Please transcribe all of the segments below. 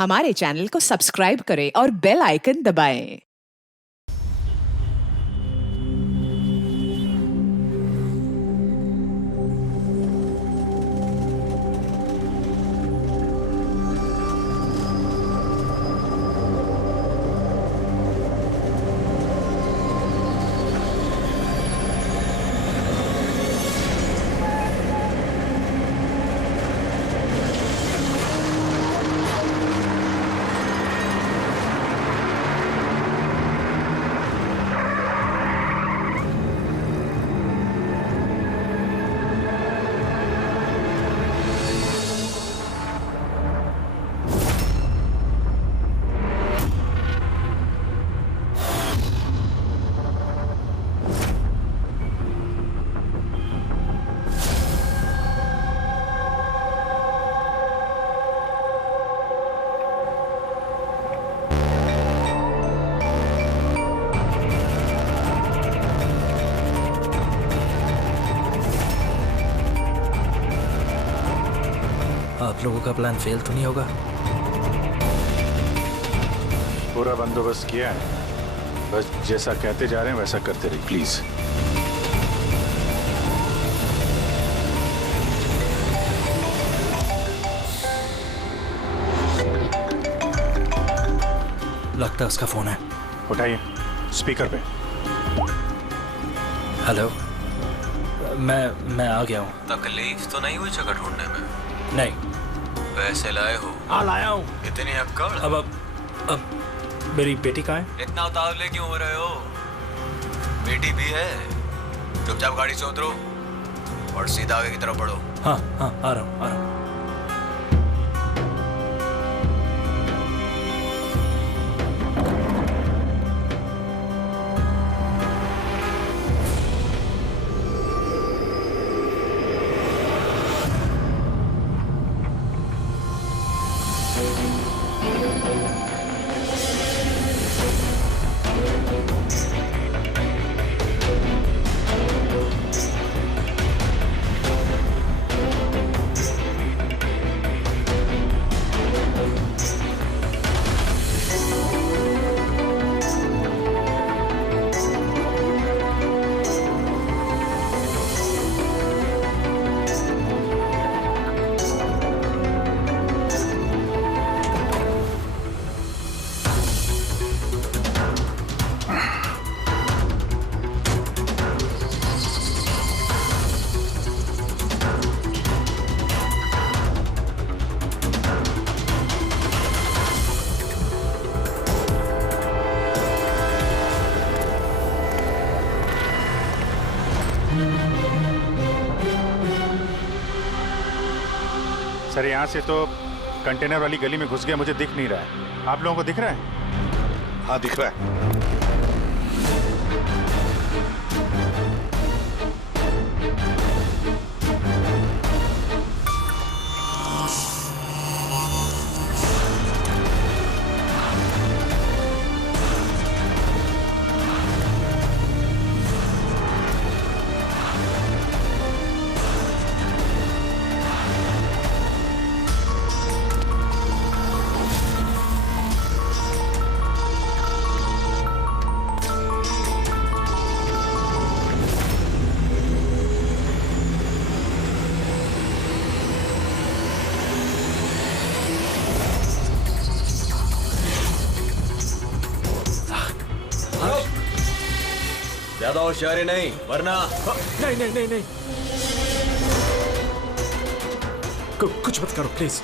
हमारे चैनल को सब्सक्राइब करें और बेल आइकन दबाएं। आप लोगों का प्लान फेल तो नहीं होगा? पूरा बंदोबस्त किया है, बस जैसा कहते जा रहे हैं वैसा करते रहिए प्लीज। लगता है उसका फोन है। उठाइए, स्पीकर पे। हेलो, मैं आ गया हूँ। तकलीफ तो नहीं हुई जगह ढूंढने में? नहीं। पैसे लाए हो? हाँ लाया हूँ। इतनी अक्कड़? अब मेरी बेटी कहाँ है? इतना उतावले क्यों हो रहे हो? बेटी भी है। चुपचाप गाड़ी से उतरो और सीधा आगे की तरफ बढ़ो। हाँ आ रहा हूँ। सर यहाँ से तो कंटेनर वाली गली में घुस गया, मुझे दिख नहीं रहा है। आप लोगों को दिख रहा है? हाँ दिख रहा है। ज्यादा होशियारी नहीं वरना। नहीं। कुछ मत करो प्लीज।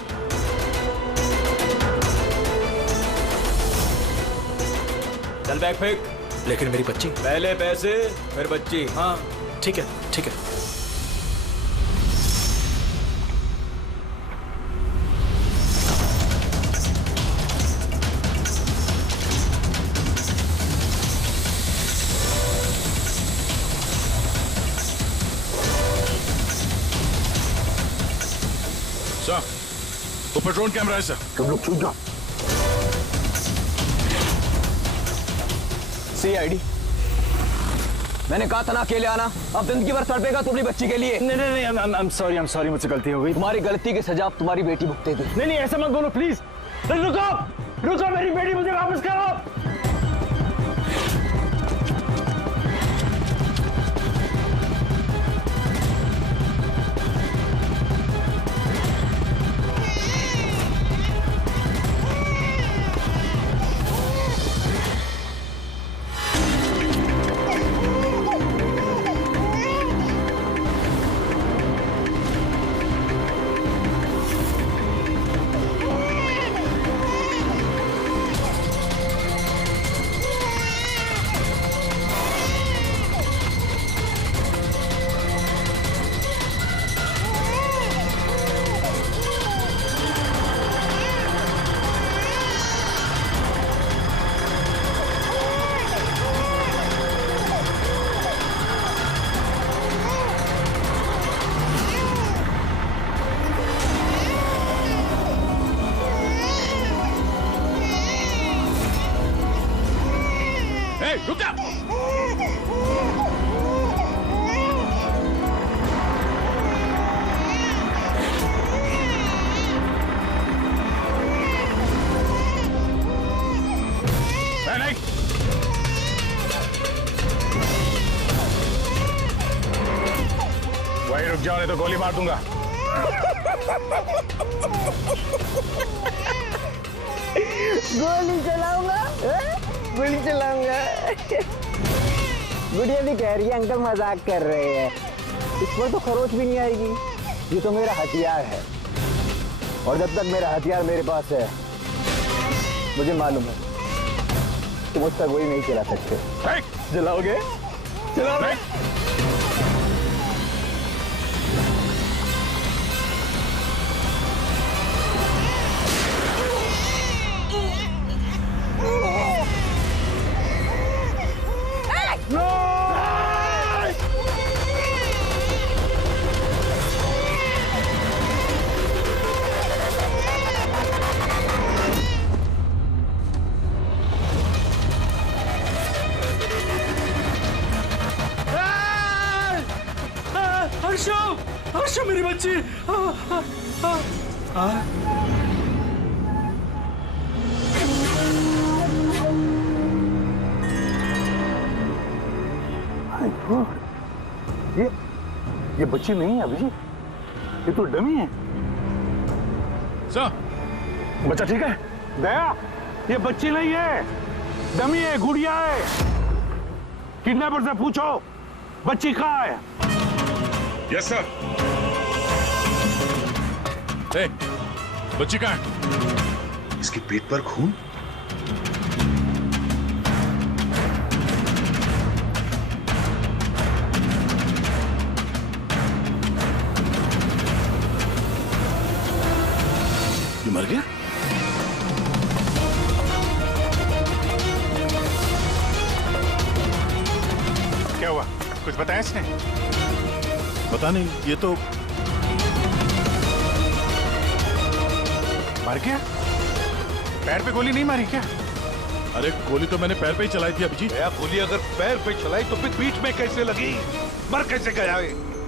चल बैग फेंक। लेकिन मेरी बच्ची। पहले पैसे फिर बच्ची। हाँ ठीक है। सर, ऊपर ड्रोन कैमरा है सर। तुम लोग छूट जाओ। CID, मैंने कहा था ना अकेले आना। अब जिंदगी भर तड़पेगा तू अपनी बच्ची के लिए। नहीं, I'm sorry, मुझसे गलती हो गई। तुम्हारी गलती की सजा अब तुम्हारी बेटी भुगतेगी। नहीं, ऐसा मत बोलो प्लीज। रुको रुको, मेरी बेटी मुझे वापस करो। रुक जा। नहीं, वहीं रुक जाओ नहीं तो गोली मार दूंगा। गोली चलाऊंगा, गोली चलाऊंगा। गुड़िया भी कह रही है अंकल मजाक कर रहे हैं, इस पर तो खरोच भी नहीं आएगी। ये तो मेरा हथियार है, और जब तक मेरा हथियार मेरे पास है, मुझे मालूम है तुम मुझ तक गोली नहीं चला सकते। चलाओगे? चलाओगे? हर्षो मेरी बच्ची। ये बच्ची नहीं है अभिजीत, ये तो डमी है। सर, बच्चा ठीक है? दया, ये बच्ची नहीं है, डमी है, गुड़िया है। किडनैपर से पूछो बच्ची कहाँ है। Yes sir. ए, बच्ची कहाँ है? इसके पेट पर खून। ये मर गया? क्या हुआ, कुछ बताया इसने? पता नहीं, ये तो मर गया। पैर पे गोली नहीं मारी क्या? अरे गोली तो मैंने पैर पे ही चलाई थी अभिजीत। गोली अगर पैर पे चलाई तो फिर पीठ में कैसे लगी? मर कैसे गया?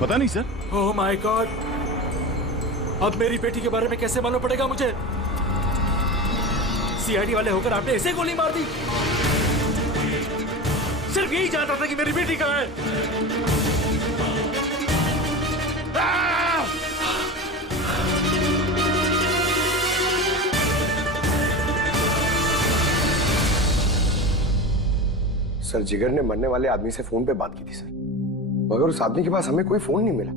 पता नहीं सर। ओह माय गॉड, अब मेरी बेटी के बारे में कैसे मालूम पड़ेगा मुझे? सीआईडी वाले होकर आपने ऐसे गोली मार दी? सिर्फ यही जानता था कि मेरी बेटी कहाँ है। सर, जिगर ने मरने वाले आदमी से फोन पे बात की थी सर, मगर उस आदमी के पास हमें कोई फोन नहीं मिला।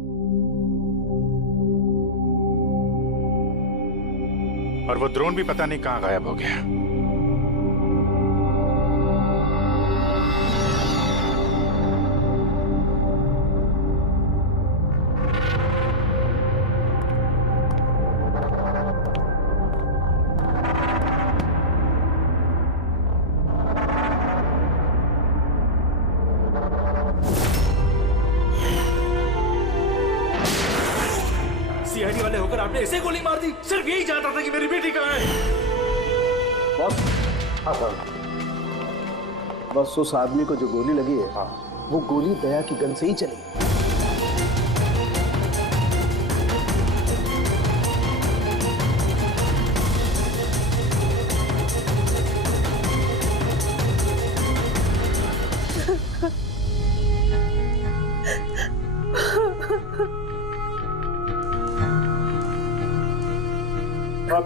और वो ड्रोन भी पता नहीं कहाँ गायब हो गया। सीआईडी वाले होकर आपने ऐसे गोली मार दी? सिर्फ यही जानता था कि मेरी बेटी कहाँ है। बस, हाँ सर, बस उस आदमी को जो गोली लगी है, हाँ, वो गोली दया की गन से ही चली।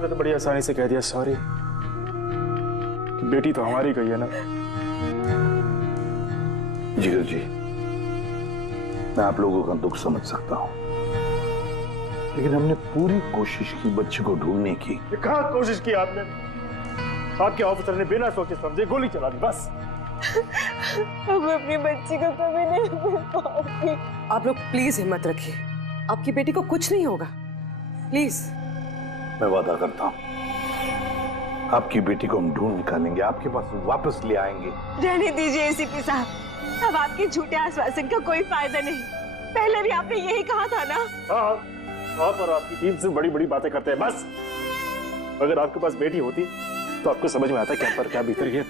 आपने तो बड़ी आसानी से कह दिया सॉरी। बेटी तो हमारी गई है ना। जिगर जी, मैं आप लोगों का दुख समझ सकता हूं, लेकिन हमने पूरी कोशिश की बच्चे को ढूंढने की। कहाँ कोशिश की आपने? आपके ऑफिसर ने बिना सोचे समझे गोली चला दी, बस। अब अपनी बच्ची को कभी नहीं मिल पाऊंगी। आप लोग प्लीज हिम्मत रखिए, आपकी बेटी को कुछ नहीं होगा, प्लीज। मैं वादा करता हूं, आपकी बेटी को हम ढूंढ निकालेंगे, आपके पास वापस ले आएंगे। रहने दीजिए एसीपी साहब, अब आपके झूठे आश्वासन का कोई फायदा नहीं। पहले भी आपने यही कहा था ना। हाँ, आप और आपकी टीम से बड़ी बड़ी बातें करते हैं, बस। अगर आपके पास बेटी होती तो आपको समझ में आता क्या पर क्या भीतर गया।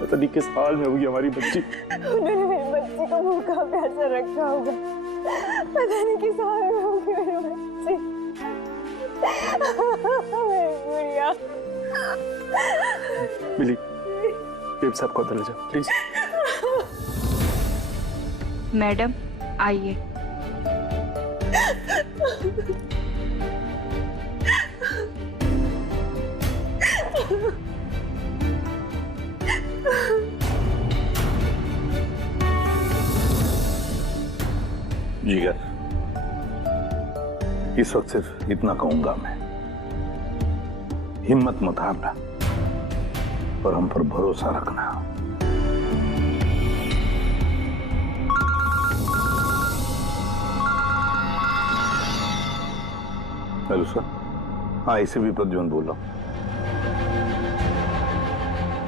पता नहीं किस हाल में होगी हमारी बच्ची। उन्होंने मेरी बच्ची को भूखा प्यासा रखा होगा, पता नहीं किस हाल में होगी मेरी बच्ची। मेरी गुड़िया। मिली, बेब साहब को अंदर ले जाओ प्लीज। मैडम आइए। जिगर, इस वक्त सिर्फ इतना कहूंगा मैं, हिम्मत मत हारना और हम पर भरोसा रखना। Hello sir. हाँ, एसीपी प्रद्युम्न बोल रहा हूं।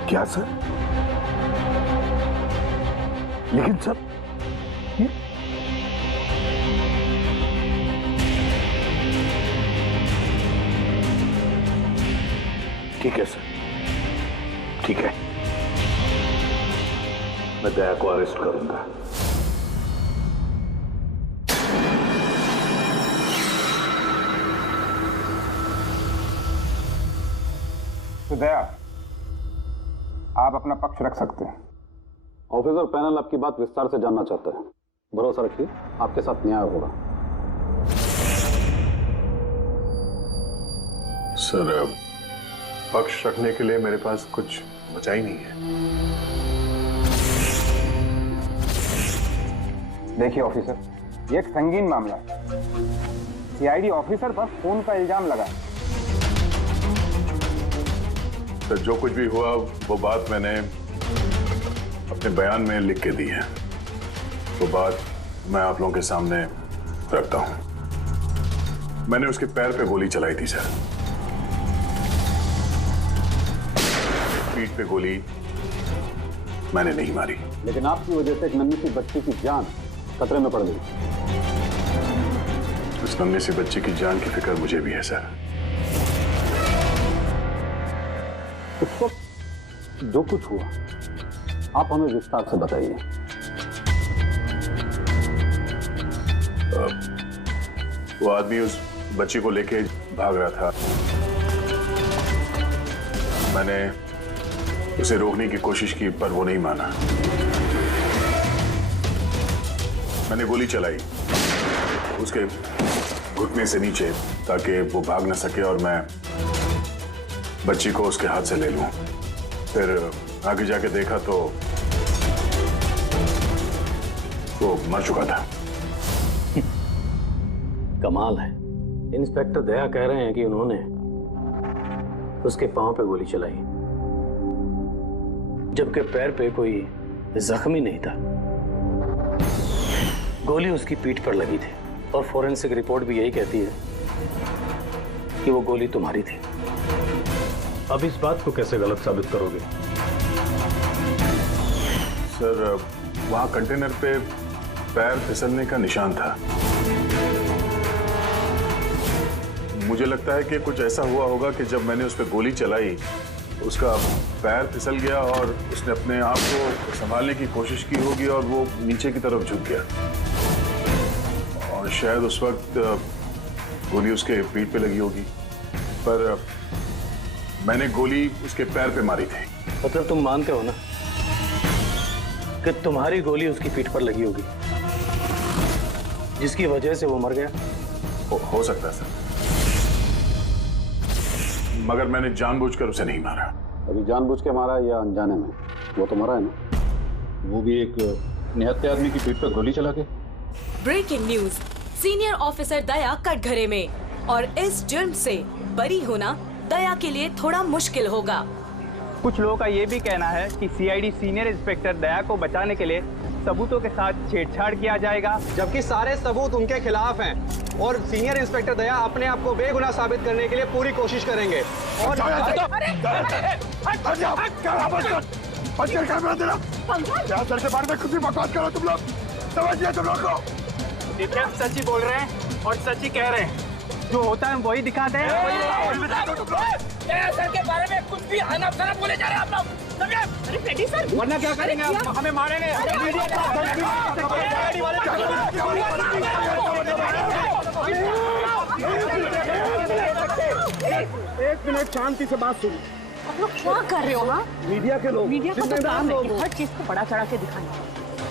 क्या सर? लेकिन सर ठीक है सर, ठीक है, मैं दया को अरेस्ट करूंगा। तो दया, आप अपना पक्ष रख सकते हैं। ऑफिसर पैनल आपकी बात विस्तार से जानना चाहता है, भरोसा रखिए आपके साथ न्याय होगा। सर, पक्ष रखने के लिए मेरे पास कुछ बचा ही नहीं है। देखिए ऑफिसर, ये एक संगीन मामला है। सीआईडी ऑफिसर पर खून का इल्जाम लगा। सर, जो कुछ भी हुआ वो बात मैंने अपने बयान में लिख के दी है, वो बात मैं आप लोगों के सामने रखता हूं। मैंने उसके पैर पे गोली चलाई थी सर, पीठ पे गोली मैंने नहीं मारी। लेकिन आपकी वजह से एक नन्ही सी बच्ची की जान खतरे में पड़ गई। उस नन्ही सी बच्ची की जान की फिक्र मुझे भी है सर। उस वक्त जो कुछ हुआ आप हमें विस्तार से बताइए। वो आदमी उस बच्ची को लेके भाग रहा था। मैंने उसे रोकने की कोशिश की पर वो नहीं माना। मैंने गोली चलाई उसके घुटने से नीचे ताकि वो भाग न सके और मैं बच्ची को उसके हाथ से ले लूं। फिर आगे जाके देखा तो वो मर चुका था। कमाल है, इंस्पेक्टर दया कह रहे हैं कि उन्होंने उसके पांव पे गोली चलाई जबकि पैर पे कोई जख्म ही नहीं था। गोली उसकी पीठ पर लगी थी और फोरेंसिक रिपोर्ट भी यही कहती है कि वो गोली तुम्हारी थी। अब इस बात को कैसे गलत साबित करोगे? सर, वहां कंटेनर पे पैर फिसलने का निशान था। मुझे लगता है कि कुछ ऐसा हुआ होगा कि जब मैंने उस पर गोली चलाई उसका पैर फिसल गया और उसने अपने आप को संभालने की कोशिश की होगी और वो नीचे की तरफ झुक गया और शायद उस वक्त गोली उसके पीठ पे लगी होगी, पर मैंने गोली उसके पैर पे मारी थी। मतलब तुम मानते हो ना कि तुम्हारी गोली उसकी पीठ पर लगी होगी जिसकी वजह से वो मर गया? हो सकता है सर। मगर मैंने जानबूझकर उसे नहीं मारा। अभी जानबूझ के मारा या अनजाने में, वो तो मरा है ना, वो भी एक निहत्थे आदमी की पीठ पर गोली चला के। ब्रेकिंग न्यूज, सीनियर ऑफिसर दया कटघरे में, और इस जुर्म से बरी होना दया के लिए थोड़ा मुश्किल होगा। कुछ लोगों का ये भी कहना है कि सीआईडी सीनियर इंस्पेक्टर दया को बचाने के लिए सबूतों के साथ छेड़छाड़ किया जाएगा, जबकि सारे सबूत उनके खिलाफ हैं और सीनियर इंस्पेक्टर दया अपने आप को बेगुनाह साबित करने के लिए पूरी कोशिश करेंगे। और सच ही बोल रहे हैं और सच ही कह रहे हैं, जो होता है वही दिखाते हैं। सर के बारे में कुछ भी अनाप-शनाप बोले जा रहे हैं आप लोग। अरे पेटी सर, वरना क्या करेंगे आप? हमें मारेंगे। एक मिनट शांति से बात सुनो। आप लोग क्या कर रहे हो? हाँ, मीडिया के लोग, मीडिया को तो काम है कि हर चीज को बड़ा चढ़ा के दिखाना,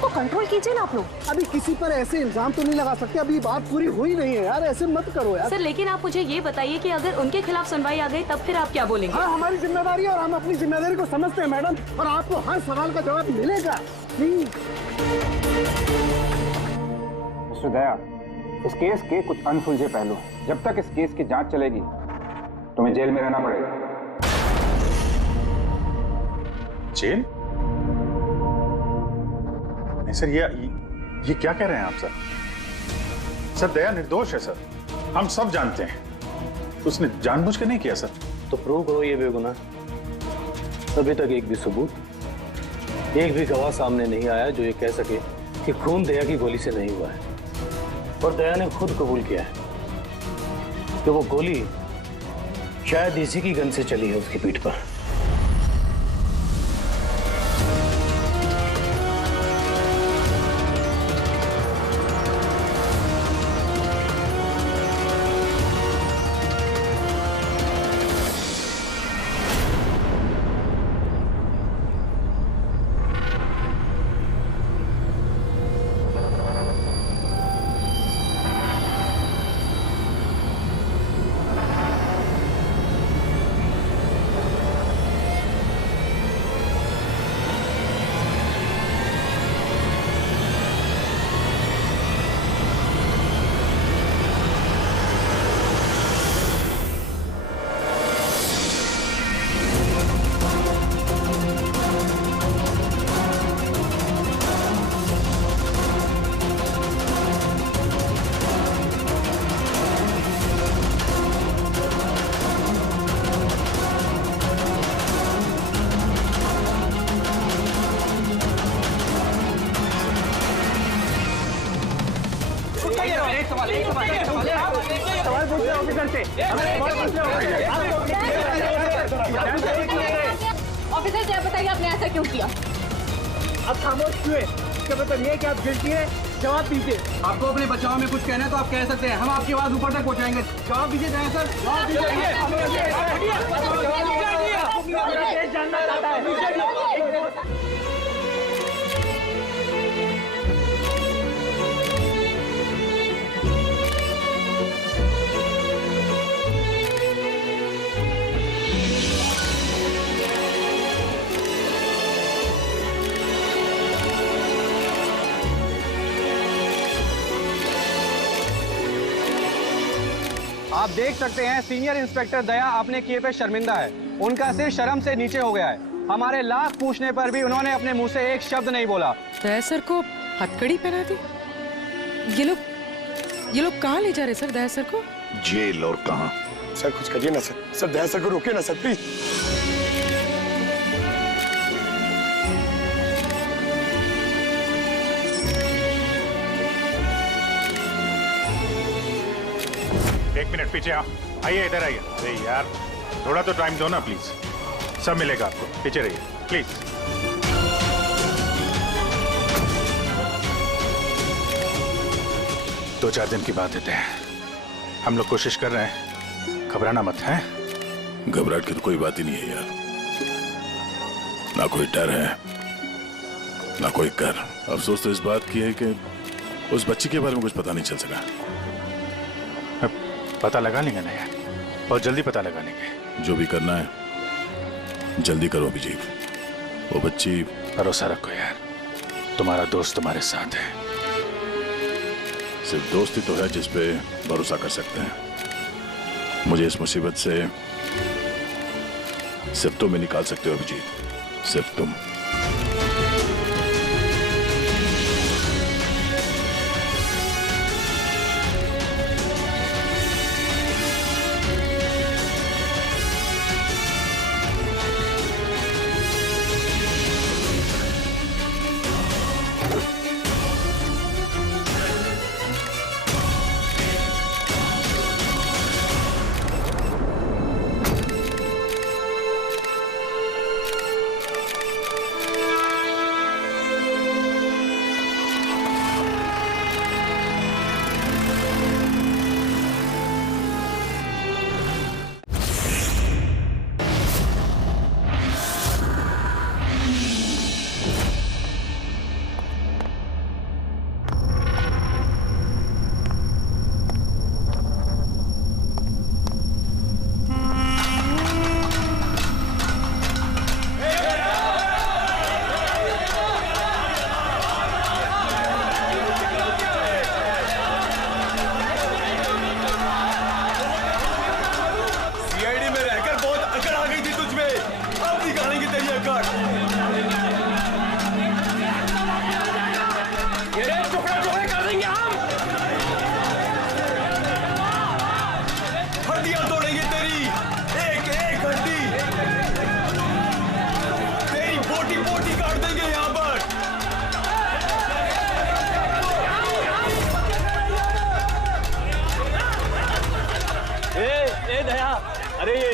तो कंट्रोल कीजिए ना आप लोग। अभी किसी पर ऐसे इल्जाम तो नहीं लगा सकते, अभी बात पूरी हुई नहीं है यार, ऐसे मत करो यार। सर लेकिन आप मुझे ये बताइए कि अगर उनके खिलाफ सुनवाई आ गई तब फिर आप क्या बोलेंगे? हाँ, हमारी जिम्मेदारी है और हम अपनी जिम्मेदारी को समझते हैं मैडम, और आपको हर सवाल का जवाब मिलेगा। मिस्टर दया, इस केस के कुछ अनसुलझे पहलू हैं। जब तक इस केस की जांच चलेगी तुम्हें जेल में रहना पड़ेगा। जेल? नहीं सर, ये क्या कह रहे हैं आप सर? सर दया निर्दोष है सर, हम सब जानते हैं। उसने जानबूझ के नहीं किया सर। तो प्रूव करो ये बेगुनाह। अभी तक एक भी सबूत, एक भी गवाह सामने नहीं आया जो ये कह सके कि खून दया की गोली से नहीं हुआ है। और दया ने खुद कबूल किया है कि वो गोली शायद इसी की गन से चली है उसकी पीठ पर। ऑफिसर क्या बताइए आपने ऐसा क्यों किया? अब खामोश क्यों है? इसका मतलब ये कि आप गिल्टी है, जवाब दीजिए। आपको अपने बचाव में कुछ कहना है तो आप कह सकते हैं, हम आपकी आवाज ऊपर तक पहुंचाएंगे। जवाब दीजिए जाए सर, जवाब दीजिए। जानना चाहता है। आप देख सकते हैं सीनियर इंस्पेक्टर दया अपने किए पे शर्मिंदा है। उनका सिर शर्म से नीचे हो गया है। हमारे लाख पूछने पर भी उन्होंने अपने मुंह से एक शब्द नहीं बोला। दया सर को हथकड़ी पहना दी? ये लोग कहाँ ले जा रहे सर दया सर को? जेल और कहाँ? सर कुछ करिए ना सर, सर दया सर को रोकिए ना सर प्लीज। एक मिनट पीछे आओ, आइए इधर आइए। अरे यार थोड़ा तो टाइम दो ना प्लीज, सब मिलेगा आपको। पीछे रहिए प्लीज। दो चार दिन की बात देते हैं, हम लोग कोशिश कर रहे हैं, घबराना मत है। घबराहट की तो कोई बात ही नहीं है यार, ना कोई डर है ना कोई कर। अफसोस तो इस बात की है कि उस बच्ची के बारे में कुछ पता नहीं चल सका। पता लगा लेंगे ना यार, और जल्दी पता लगा लेंगे। जो भी करना है जल्दी करो अभिजीत। वो बच्ची। भरोसा रखो यार, तुम्हारा दोस्त तुम्हारे साथ है। सिर्फ दोस्त ही तो है जिस पे भरोसा कर सकते हैं। मुझे इस मुसीबत से सिर्फ तुम ही निकाल सकते हो अभिजीत, सिर्फ तुम।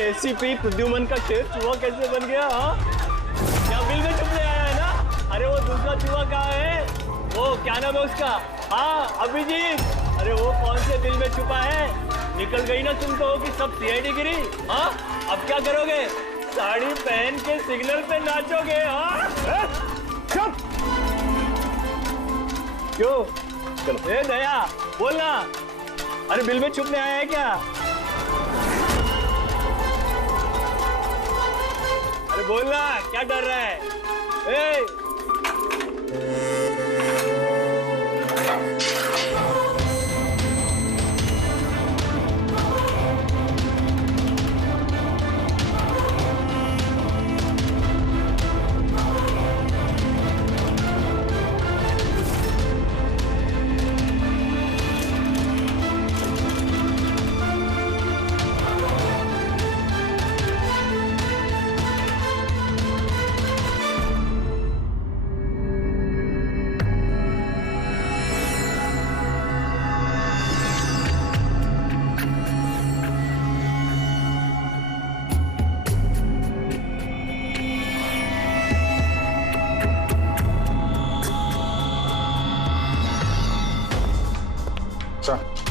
एसीपी प्रद्युमन का शेर चूहा कैसे बन गया? हाँ, क्या बिल में छुपने आया है ना? अरे वो दूसरा चूहा कहाँ है? वो क्या नाम है उसका? हाँ अभिजीत। अरे वो कौन से बिल में छुपा है? निकल गई ना तुम तो कि सब सीआईडी गिरी। हाँ, अब क्या करोगे? साड़ी पहन के सिग्नल पे नाचोगे? हाँ, चुप। क्यों? चलो ए दया बोलना। अरे बिल में छुपने आया है क्या? बोलना, क्या डर रहा है?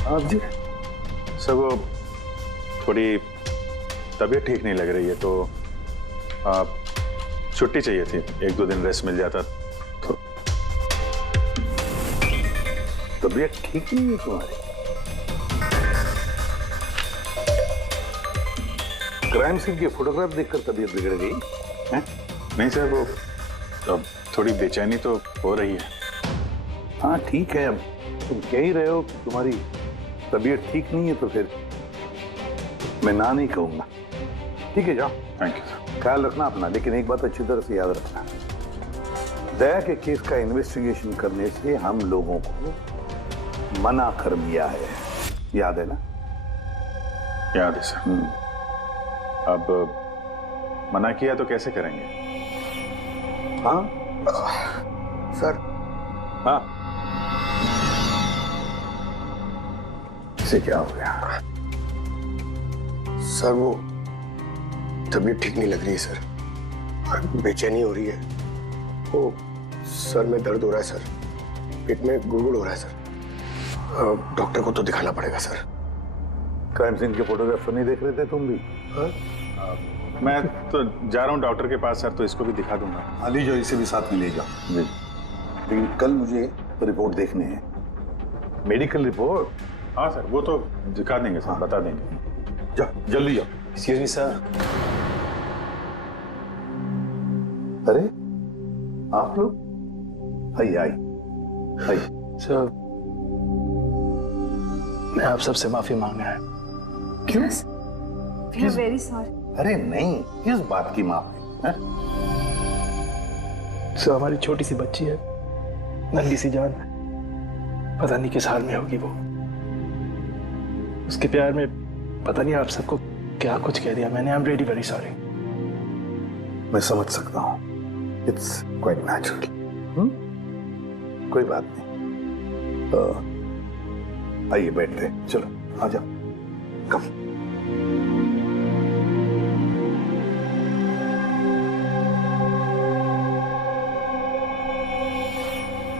आप जी सर, वो थोड़ी तबीयत ठीक नहीं लग रही है तो आप छुट्टी चाहिए थी, 1-2 दिन रेस्ट मिल जाता तो। तबीयत ठीक नहीं है तुम्हारी? क्राइम सीन की फोटोग्राफ देखकर तबीयत बिगड़ गई है? नहीं सर, वो अब थोड़ी बेचैनी तो हो रही है। हाँ ठीक है, अब तुम कह ही रहे हो कि तुम्हारी तबीयत ठीक नहीं है तो फिर मैं ना नहीं कहूंगा। ठीक है जाओ। Thank you. ख्याल रखना अपना, लेकिन एक बात अच्छी तरह से याद रखना, दया के केस का इन्वेस्टिगेशन करने से हम लोगों को मना कर दिया है, याद है ना? याद है सर। अब मना किया तो कैसे करेंगे? हाँ सर। हाँ, इसे क्या हो गया? सर वो तबीयत ठीक नहीं लग रही है सर, बेचैनी हो रही है। वो सर में दर्द हो रहा है सर, पेट में गुड़गुड़ हो रहा है सर। डॉक्टर को तो दिखाना पड़ेगा सर। क्राइम सीन के फोटोग्राफ नहीं देख रहे थे तुम भी? मैं तो जा रहा हूँ डॉक्टर के पास सर, तो इसको भी दिखा दूंगा। हाँ ले जाओ, इसे भी साथ में ले जाओ। जी, लेकिन कल मुझे रिपोर्ट देखनी है। Medical report? हाँ सर, वो तो दिखा देंगे सर, बता देंगे। जाओ जल्दी जाओ। Excuse me sir. अरे आप लोग आइए आइए आइए। सर मैं आप सबसे माफी मांगना है। क्यों? We are very sorry. अरे नहीं, किस बात की माफी है? सर हमारी छोटी सी बच्ची है, नन्ही सी जान है, पता नहीं किस हाल में होगी वो। उसके प्यार में पता नहीं आप सबको क्या कुछ कह दिया मैंने। I am really very sorry. मैं समझ सकता हूँ, इट्स क्वाइट नेचुरल। कोई बात नहीं। आइए बैठते हैं, चलो आ जाओ। कम।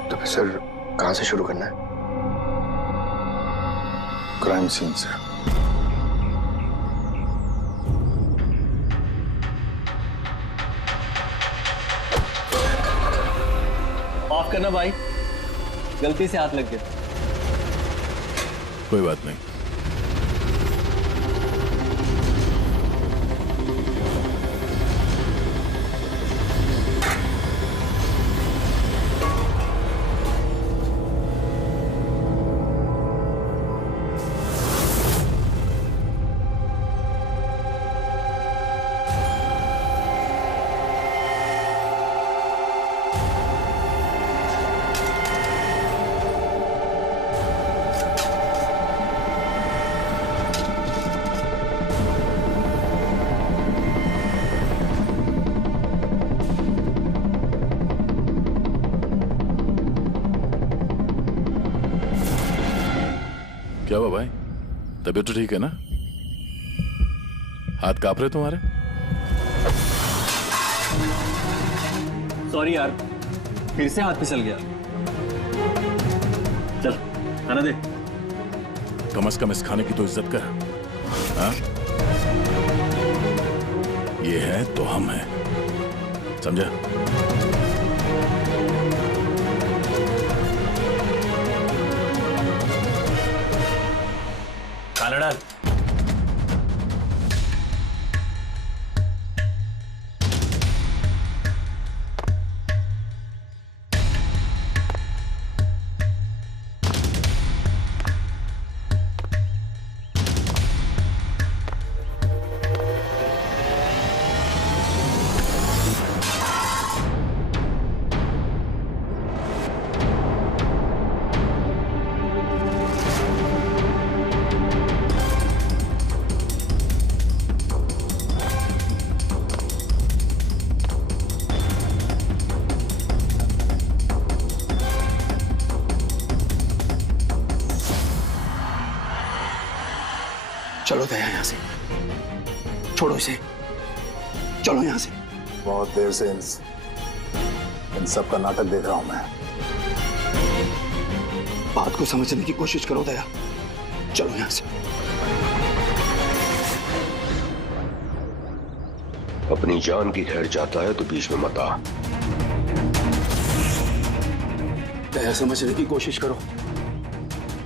तो फिर सर कहाँ से शुरू करना है? क्राइम सीन से। ऑफ करना भाई, गलती से हाथ लग गया। कोई बात नहीं। क्या हुआ भाई, तबीयत तो ठीक है ना? हाथ कांप रहे तुम्हारे? सॉरी यार, फिर से हाथ फिसल गया। चल खाना दे। कम से कम इस खाने की तो इज्जत कर। हाँ? ये है तो हम हैं, समझा? खाना डाल। चलो दया यहां से, छोड़ो इसे, चलो यहां से। बहुत देर से इन सब का नाटक देख रहा हूं मैं। बात को समझने की कोशिश करो दया, चलो यहां से। अपनी जान की खैर चाहता है तो बीच में मत आ। दया समझने की कोशिश करो।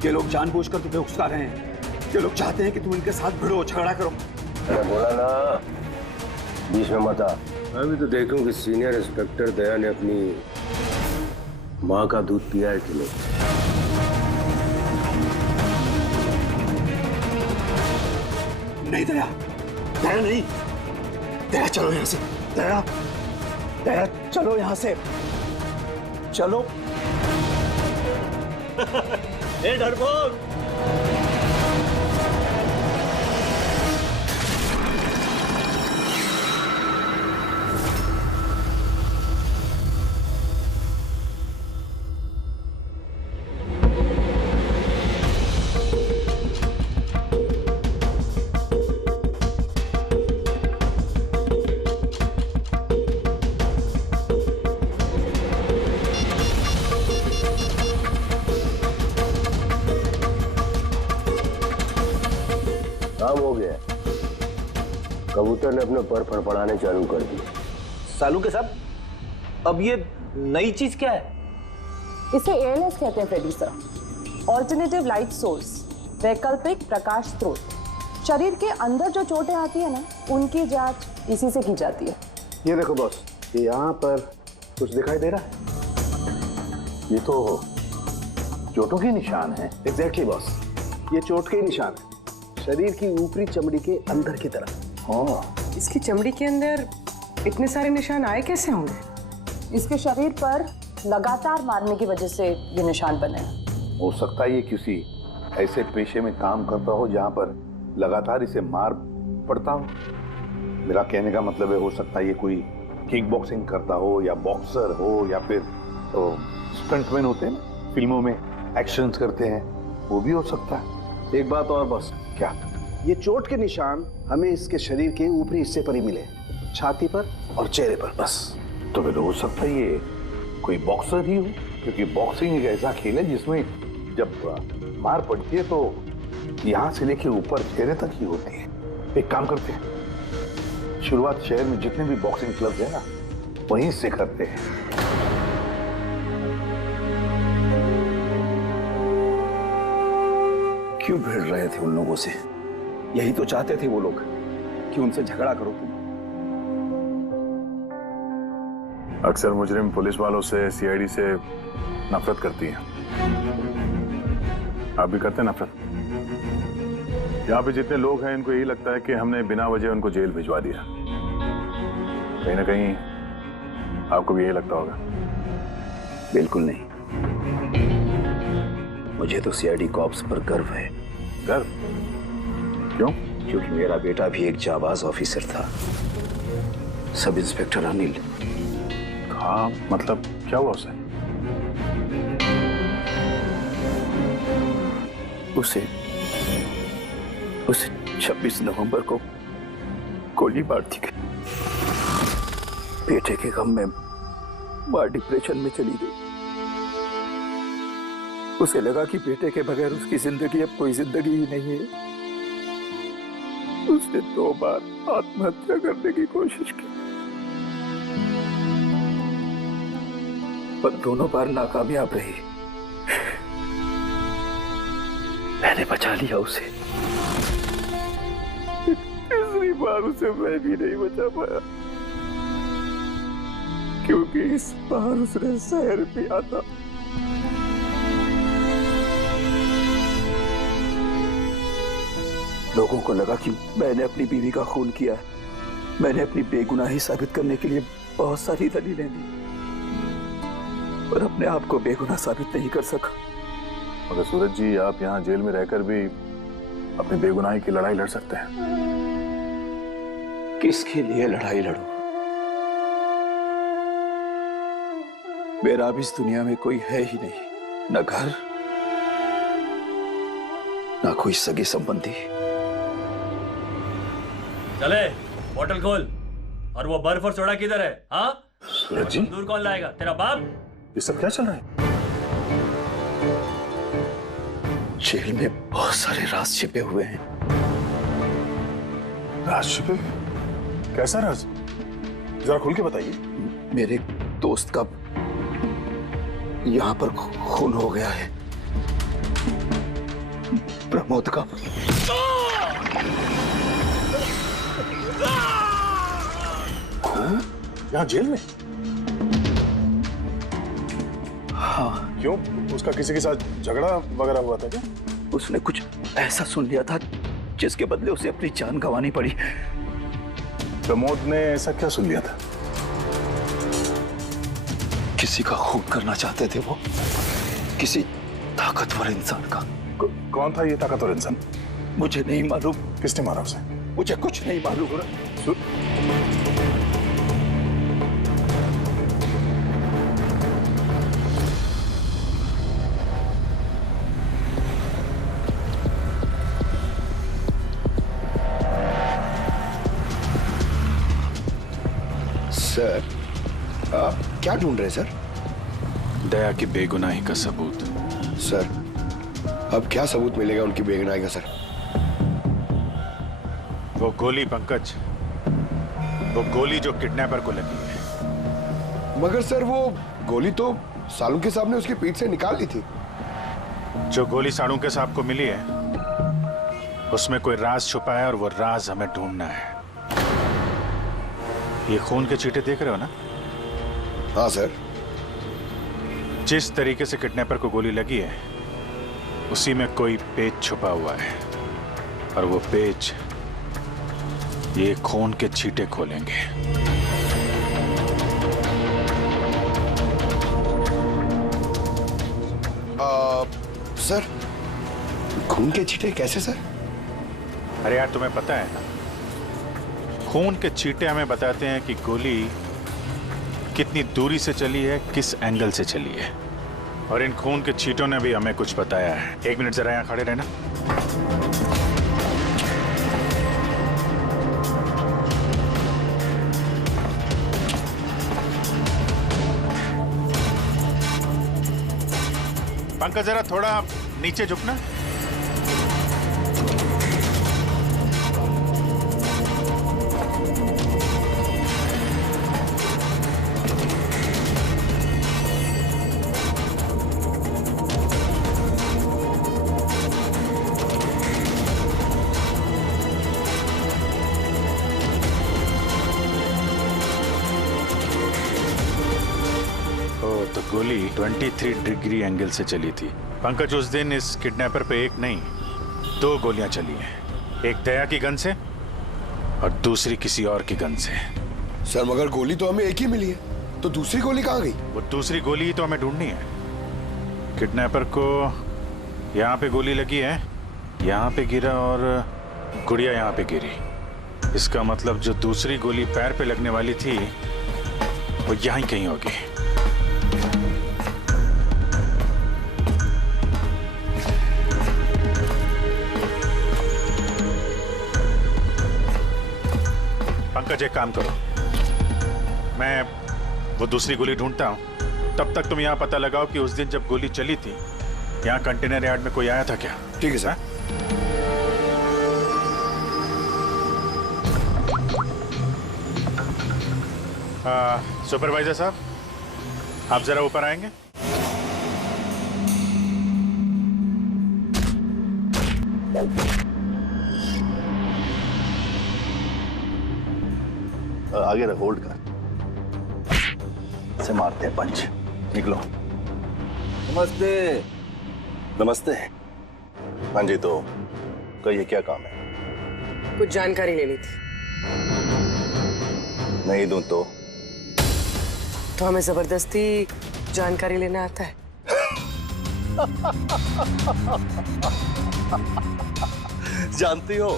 ये लोग जानबूझकर तुम्हें उकसा रहे हैं। ये लोग चाहते हैं कि तुम इनके साथ भिड़ो, झगड़ा करो। मैंने बोला ना, बीच में मत आ। मैं भी तो देखूं कि सीनियर इंस्पेक्टर दया ने अपनी माँ का दूध पिया है कि नहीं। नहीं दया, दया नहीं। दया चलो यहां से, दया, दया चलो यहां से, चलो। ए डरपोक, काम हो गया। कबूतर ने अपने पर फड़फड़ाने चालू कर दिए। सालू के साहब, अब ये नई चीज क्या है? इसे एएलएस कहते हैं Freddie sir, alternative light source, वैकल्पिक प्रकाश स्रोत। शरीर के अंदर जो चोटें आती है ना, उनकी जांच इसी से की जाती है। ये देखो बॉस, ये यहाँ पर कुछ दिखाई दे रहा है? ये तो चोटों के निशान है। एग्जैक्टली बॉस, ये चोट के निशान है, शरीर की ऊपरी चमड़ी के अंदर की तरफ। हाँ, इसकी चमड़ी के अंदर इतने सारे निशान आए कैसे होंगे? इसके शरीर पर लगातार मारने की वजह से ये निशान बने हैं। हो सकता है ये किसी ऐसे पेशे में काम करता हो जहाँ पर लगातार इसे मार पड़ता हो। मेरा कहने का मतलब है, हो सकता है ये कोई किक बॉक्सिंग करता हो, या बॉक्सर हो, या फिर तो स्टंटमैन होते हैं ना, फिल्मों में एक्शंस करते हैं, वो भी हो सकता है। एक बात और बॉस, क्या? ये चोट के निशान हमें इसके शरीर के ऊपरी हिस्से पर ही मिले, छाती पर और चेहरे पर बस। तो फिर हो सकता है ये कोई बॉक्सर ही हो, क्योंकि बॉक्सिंग एक ऐसा खेल है जिसमें जब मार पड़ती है तो यहाँ से लेके ऊपर चेहरे तक ही होती है। एक काम करते हैं, शुरुआत शहर में जितने भी बॉक्सिंग क्लब है ना, वहीं से करते हैं। क्यों भिड़ रहे थे उन लोगों से? यही तो चाहते थे वो लोग कि उनसे झगड़ा करो तुम। अक्सर मुजरिम पुलिस वालों से, सीआईडी से नफरत करती है। आप भी करते हैं नफरत? यहाँ पे जितने लोग हैं, इनको यही लगता है कि हमने बिना वजह उनको जेल भिजवा दिया। कहीं ना कहीं आपको भी यही लगता होगा। बिल्कुल नहीं, मुझे तो सीआईडी कॉप्स पर गर्व है। गर्व? क्यों? क्योंकि मेरा बेटा भी एक जाबाज ऑफिसर था, सब इंस्पेक्टर अनिल। हाँ, मतलब क्या हुआ उसे? उसे 26 नवंबर को गोली मार दी गई। बेटे के गम में मां डिप्रेशन में चली गई। उसे लगा कि बेटे के बगैर उसकी जिंदगी अब कोई जिंदगी ही नहीं है। उसने 2 बार आत्महत्या करने की कोशिश की, पर दोनों बार नाकामयाब रही। मैंने बचा लिया उसे। तीसरी बार उसे मैं भी नहीं बचा पाया, क्योंकि इस बार उसने शहर पिया था। लोगों को लगा कि मैंने अपनी बीवी का खून किया है। मैंने अपनी बेगुनाही साबित करने के लिए बहुत सारी दलीलें दी, पर अपने आप को बेगुनाह साबित नहीं कर सका। मगर सूरज जी, आप यहाँ जेल में रहकर भी अपनी बेगुनाही की लड़ाई लड़ सकते हैं। किसके लिए लड़ाई लड़ूं? मेरा अब इस दुनिया में कोई है ही नहीं, न घर, न कोई सगे संबंधी। चले, बोतल खोल। और वो बर्फ और सोडा किधर है? हाँ सूरज जी, दूर कौन लाएगा? तेरा बाप? ये सब क्या चल रहा है? जेल में बहुत सारे राज छिपे हुए हैं। राज छिपे? कैसा राज? जरा खुल के बताइए। मेरे दोस्त का यहाँ पर खून हो गया है, प्रमोद का। यहाँ जेल में? हाँ। क्यों? उसका किसी के साथ झगड़ा वगैरह हुआ था क्या? उसने कुछ ऐसा सुन लिया था जिसके बदले उसे अपनी जान गंवानी पड़ी। प्रमोद ने ऐसा क्या सुन लिया था? किसी का खून करना चाहते थे वो, किसी ताकतवर इंसान का। कौन था ये ताकतवर इंसान? मुझे नहीं मालूम। किसने मारा उसे? मुझे कुछ नहीं मालूम। सर, आप क्या ढूंढ रहे हैं सर? दया की बेगुनाही का सबूत। सर, अब क्या सबूत मिलेगा उनकी बेगुनाही का सर? वो गोली पंकज, वो गोली जो किडनैपर को लगी है। मगर सर, वो गोली तो सालुंके साहब ने उसकी पीठ से निकाल ली थी। जो गोली सालुंके साहब को मिली है उसमें कोई राज छुपा है और वो राज हमें ढूंढना है। ये खून के छींटे देख रहे हो ना? हाँ सर। जिस तरीके से किडनैपर को गोली लगी है उसी में कोई पेच छुपा हुआ है और वो पेच ये खून के छींटे खोलेंगे। सर, खून के छींटे कैसे सर? अरे यार तुम्हें पता है ना, खून के छींटे हमें बताते हैं कि गोली कितनी दूरी से चली है, किस एंगल से चली है। और इन खून के छींटों ने भी हमें कुछ बताया है। 1 मिनट जरा यहाँ खड़े रहना। पंकज जरा थोड़ा नीचे झुकना। तो गोली 23 डिग्री एंगल से चली थी। पंकज, उस दिन इस किडनैपर पे एक नहीं 2 गोलियां चली हैं। एक दया की गन से और दूसरी किसी और की गन से। सर मगर गोली तो हमें एक ही मिली है, तो दूसरी गोली कहाँ गई? वो दूसरी गोली ही तो हमें ढूंढनी है। किडनैपर को यहाँ पे गोली लगी है, यहाँ पे गिरा और गुड़िया यहाँ पे गिरी। इसका मतलब जो दूसरी गोली पैर पे लगने वाली थी वो यहीं कहीं होगी। पंकज, एक काम करो, मैं वो दूसरी गोली ढूंढता हूँ, तब तक तुम यहाँ पता लगाओ कि उस दिन जब गोली चली थी यहाँ कंटेनर यार्ड में कोई आया था क्या? ठीक है सर। सुपरवाइजर साहब, आप जरा ऊपर आएंगे। आगे रख, होल्ड कर, से मारते हैं पंच। निकलो। नमस्ते। नमस्ते। हाँ जी, तो कहिए क्या काम है? कुछ जानकारी लेनी थी। नहीं दूं तो हमें जबरदस्ती जानकारी लेना आता है। जानती हो,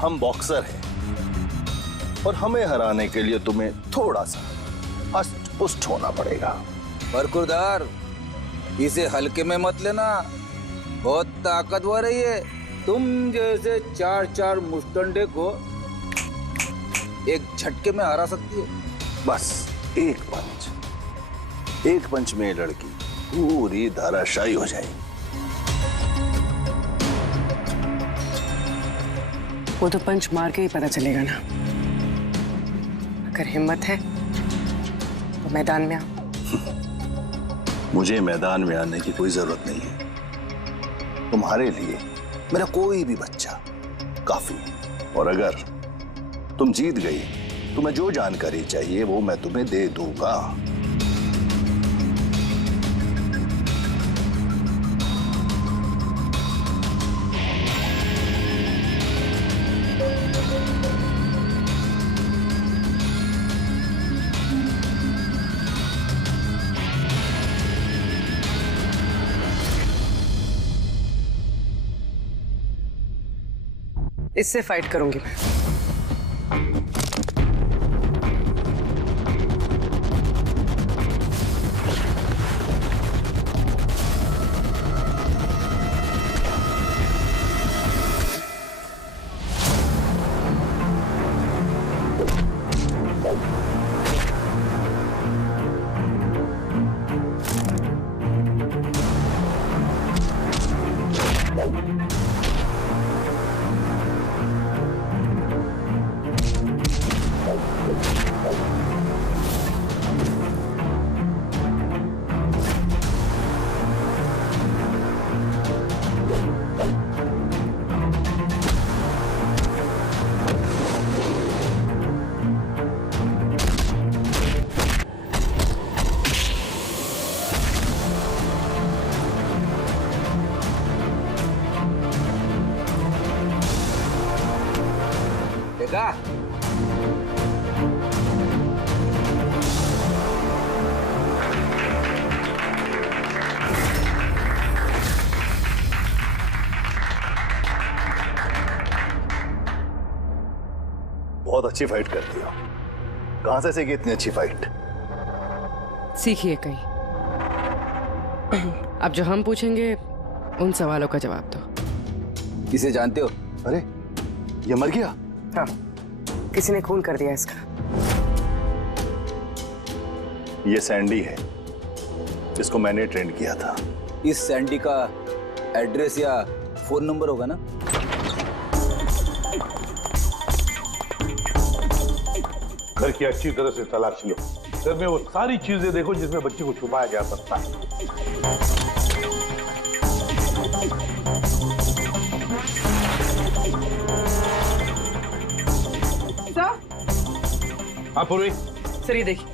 हम बॉक्सर हैं और हमें हराने के लिए तुम्हें थोड़ा सा हष्ट पुष्ट होना पड़ेगा। बरकुरदार, इसे हल्के में मत लेना, बहुत ताकतवर है ये। तुम जैसे 4 मुस्टंडे को एक झटके में हरा सकती है। बस एक पंच में लड़की पूरी धराशायी हो जाएगी। वो तो पंच मार के ही पता चलेगा ना। अगर हिम्मत है तो मैदान में आओ। मुझे मैदान में आने की कोई जरूरत नहीं है। तुम्हारे लिए मेरा कोई भी बच्चा काफी है। और अगर तुम जीत गई, तुम्हें जो जानकारी चाहिए वो मैं तुम्हें दे दूंगा। इससे फाइट करूंगी मैं। अच्छी फाइट करती हो। कहां से सीखी इतनी अच्छी फाइट? सीखिए कहीं। अब जो हम पूछेंगे उन सवालों का जवाब दो। इसे जानते हो? अरे ये मर गया? हाँ, किसी ने खून कर दिया इसका। ये सैंडी है, इसको मैंने ट्रेन किया था। इस सैंडी का एड्रेस या फोन नंबर होगा ना? घर की अच्छी तरह से तलाश लो। घर में वो सारी चीजें देखो जिसमें बच्ची को छुपाया जा सकता है। हाँ पूर्वी। सर ये देखिए,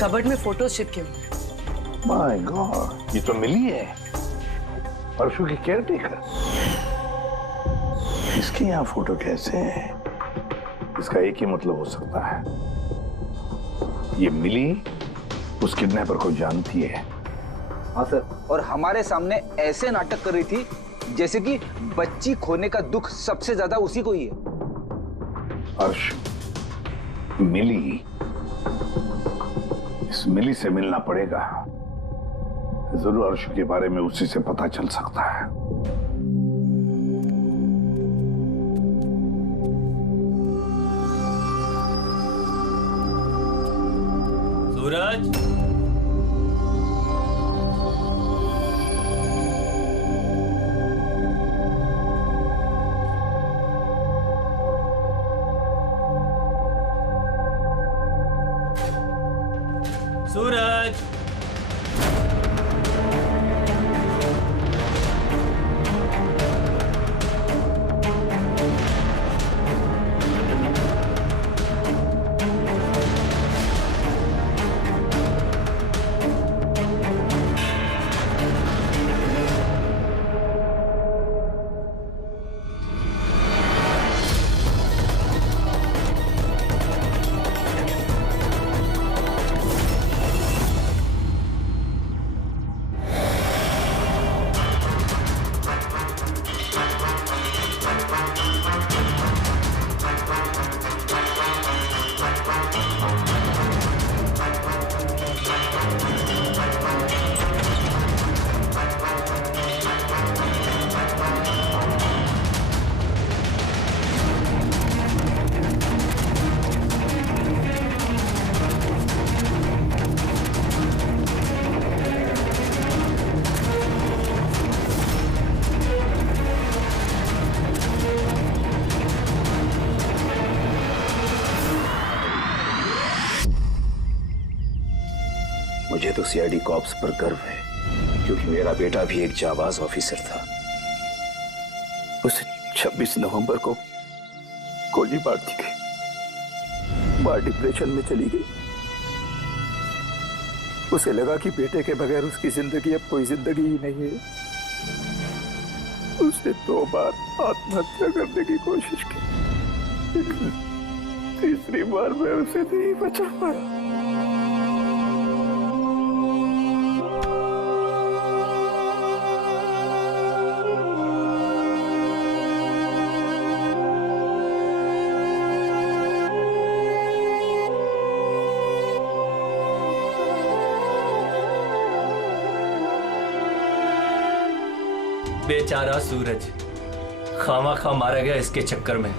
कबर्ड में फोटोज चिपके हुए हैं। माय गॉड, ये तो मिली है, परशु की केयरटेकर। इसके यहाँ फोटो कैसे है? इसका एक ही मतलब हो सकता है, ये मिली उस किडनैपर को जानती है। हाँ सर, और हमारे सामने ऐसे नाटक कर रही थी जैसे कि बच्ची खोने का दुख सबसे ज्यादा उसी को ही है। हर्ष, मिली, इस मिली से मिलना पड़ेगा। जरूर हर्ष के बारे में उसी से पता चल सकता है। सूरज, सूरज, मुझे तो सीआईडी कॉप्स पर गर्व है, क्योंकि मेरा बेटा भी एक जाबाज ऑफिसर था। उसे 26 नवंबर को गोली मार दी गई। मां डिप्रेशन में चली गई। उसे लगा कि बेटे के बगैर उसकी जिंदगी अब कोई जिंदगी ही नहीं है। उसने 2 बार आत्महत्या करने की कोशिश की, तीसरी बार मैं उसे नहीं बचा पाया। बेचारा सूरज खामा मारा गया इसके चक्कर में।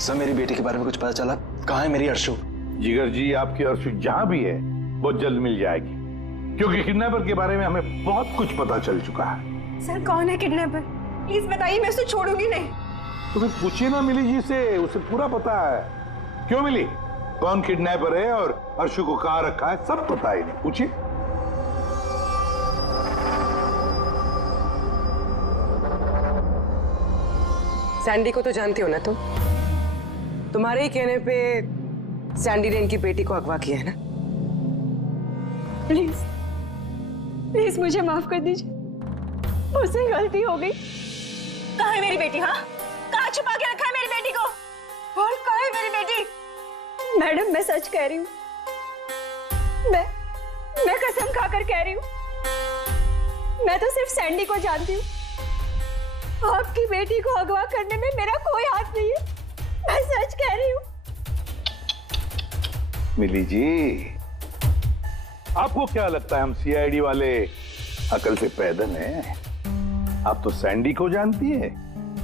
सर मेरी बेटी के बारे में कुछ पता चला? कहाँ है मेरी अर्शु? जिगर जी, आपकी अर्शु जहां भी है बहुत जल्द मिल जाएगी, क्योंकि किडनैपर के बारे में हमें बहुत कुछ पता चल चुका है। सर कौन है किडनैपर? प्लीज बताइए, मैं उसे छोड़ूंगी नहीं। तुम्हें पूछिए ना मिली जी से, उसे पूरा पता है। क्यों मिली, कौन किडनैपर है और अर्शु को कहाँ रखा है सब पता है। नहीं पूछिए। सैंडी को तो जानती हो ना तुम? तुम्हारे ही कहने पे सैंडी ने इनकी बेटी को अगवा किया है ना? प्लीज प्लीज मुझे माफ कर दीजिए, मुझसे गलती हो गई। कहाँ है मेरी बेटी? हाँ, कहाँ छुपा के रखा है मेरी बेटी को? और कहाँ है मेरी बेटी? मैडम मैं सच कह रही हूँ, मैं कसम खाकर कह रही हूँ, मैं तो सिर्फ सैंडी को जानती हूँ। आपकी बेटी को अगवा करने में मेरा कोई हाथ नहीं है, मैं सच कह रही हूँ। मिली जी, आपको क्या लगता है हम सीआईडी वाले अकल से पैदल हैं? आप तो सैंडी को जानती है,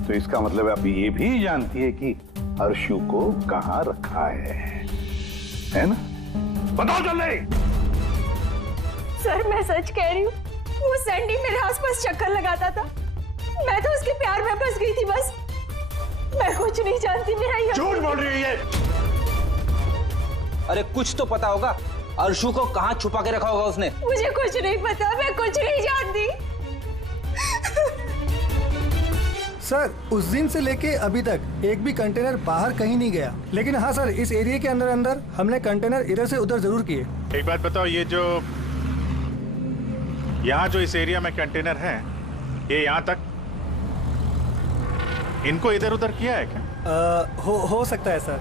तो इसका मतलब आप ये भी जानती है कि अर्शु को कहाँ रखा है ना? बताओ जल्दी। सर मैं सच कह रही हूँ, वो सैंडी मेरे आसपास चक्कर लगाता था, मैं तो उसके प्यार में फंस गई थी बस। मैं कुछ नहीं जानती, मेरा ये झूठ बोल रही है। अरे कुछ तो पता होगा, अर्शु को कहाँ छुपा के रखा होगा उसने? मुझे कुछ नहीं पता, मैं कुछ नहीं जानती। सर उस दिन से लेके अभी तक एक भी कंटेनर बाहर कहीं नहीं गया, लेकिन हाँ सर इस एरिया के अंदर अंदर हमने कंटेनर इधर से उधर जरूर किए। एक बात बताओ, ये जो यहाँ जो इस एरिया में कंटेनर है, ये यहाँ तक इनको इधर उधर किया है क्या? हो सकता है सर।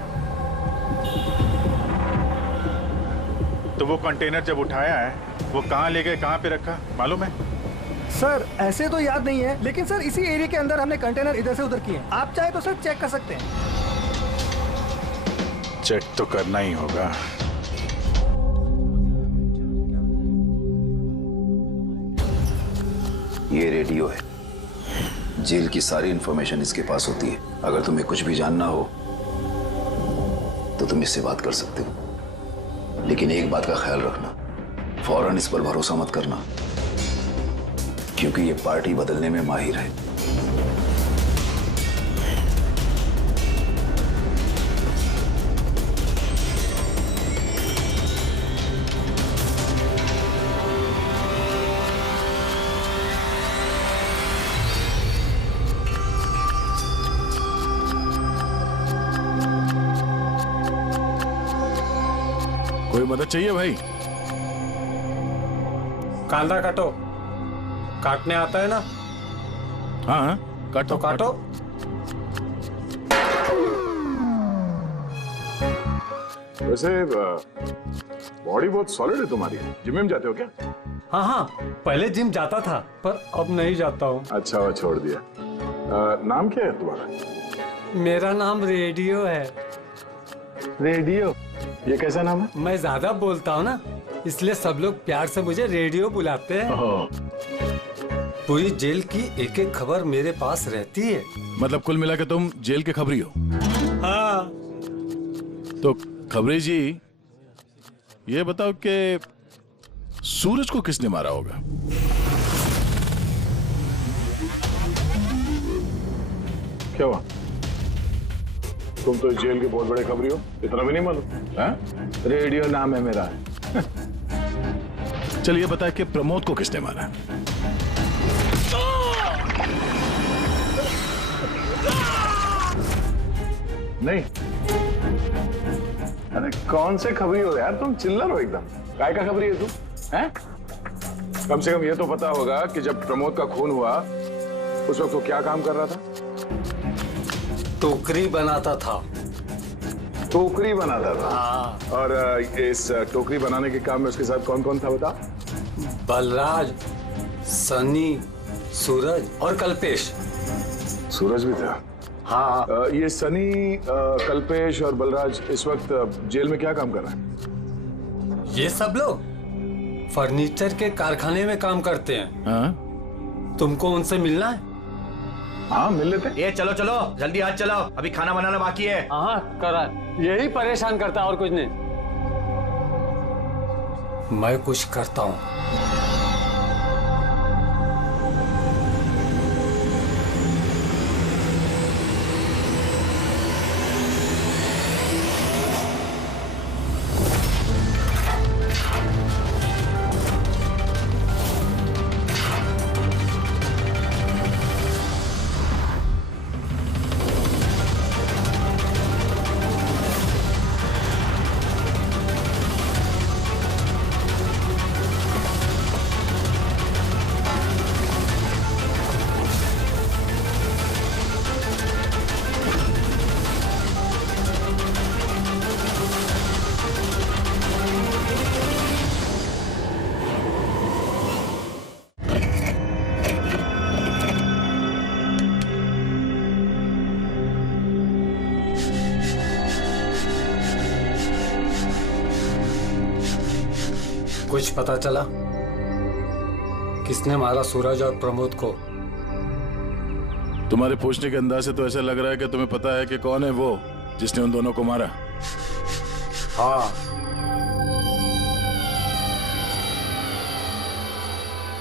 तो वो कंटेनर जब उठाया है वो कहाँ ले गए, कहाँ पे रखा मालूम है? सर ऐसे तो याद नहीं है, लेकिन सर इसी एरिया के अंदर हमने कंटेनर इधर से उधर किए। आप चाहे तो सर चेक कर सकते हैं। चेक तो करना ही होगा। ये रेडियो है, जेल की सारी इंफॉर्मेशन इसके पास होती है। अगर तुम्हें कुछ भी जानना हो तो तुम इससे बात कर सकते हो, लेकिन एक बात का ख्याल रखना, फौरन इस पर भरोसा मत करना, क्योंकि ये पार्टी बदलने में माहिर है। कोई मदद चाहिए भाई? कांदा काटो, काटने आता है ना? हाँ काटो काटो। वैसे बॉडी बहुत सॉलिड है तुम्हारी। जिम में जाते हो क्या? हाँ हाँ, पहले जिम जाता था पर अब नहीं जाता हूँ। अच्छा वो छोड़ दिया। नाम क्या है तुम्हारा? मेरा नाम रेडियो है। रेडियो? ये कैसा नाम है? मैं ज्यादा बोलता हूँ ना, इसलिए सब लोग प्यार से मुझे रेडियो बुलाते हैं। पूरी जेल की एक एक खबर मेरे पास रहती है। मतलब कुल मिला के तुम जेल के खबरी हो? हाँ। तो खबरी जी ये बताओ कि सूरज को किसने मारा होगा? क्या हुआ? तुम तो जेल के बहुत बड़े खबरी हो, इतना भी नहीं मालूम? रेडियो नाम है मेरा। चलिए बताए कि प्रमोद को किसने मारा? नहीं। अरे कौन से खबरी हो यार तुम? चिल्लर हो एकदम। काय का खबरी है तू? हैं? कम से कम ये तो पता होगा कि जब प्रमोद का खून हुआ उस वक्त वो क्या काम कर रहा था? टोकरी बनाता था। टोकरी बनाता था? हाँ। और इस टोकरी बनाने के काम में उसके साथ कौन कौन था बता? बलराज, सनी, सूरज और कल्पेश। सूरज भी था? हाँ। ये सनी, कल्पेश और बलराज इस वक्त जेल में क्या काम कर रहे हैं? ये सब लोग फर्नीचर के कारखाने में काम करते हैं। हाँ? तुमको उनसे मिलना है? हाँ मिल लेते। ये चलो चलो जल्दी हाथ चलाओ, अभी खाना बनाना बाकी है। हाँ करा, यही परेशान करता है और कुछ नहीं। मैं कुछ करता हूँ। कुछ पता चला किसने मारा सूरज और प्रमोद को? तुम्हारे पूछने के अंदाज से तो ऐसा लग रहा है कि तुम्हें पता है कि कौन है वो जिसने उन दोनों को मारा। हाँ।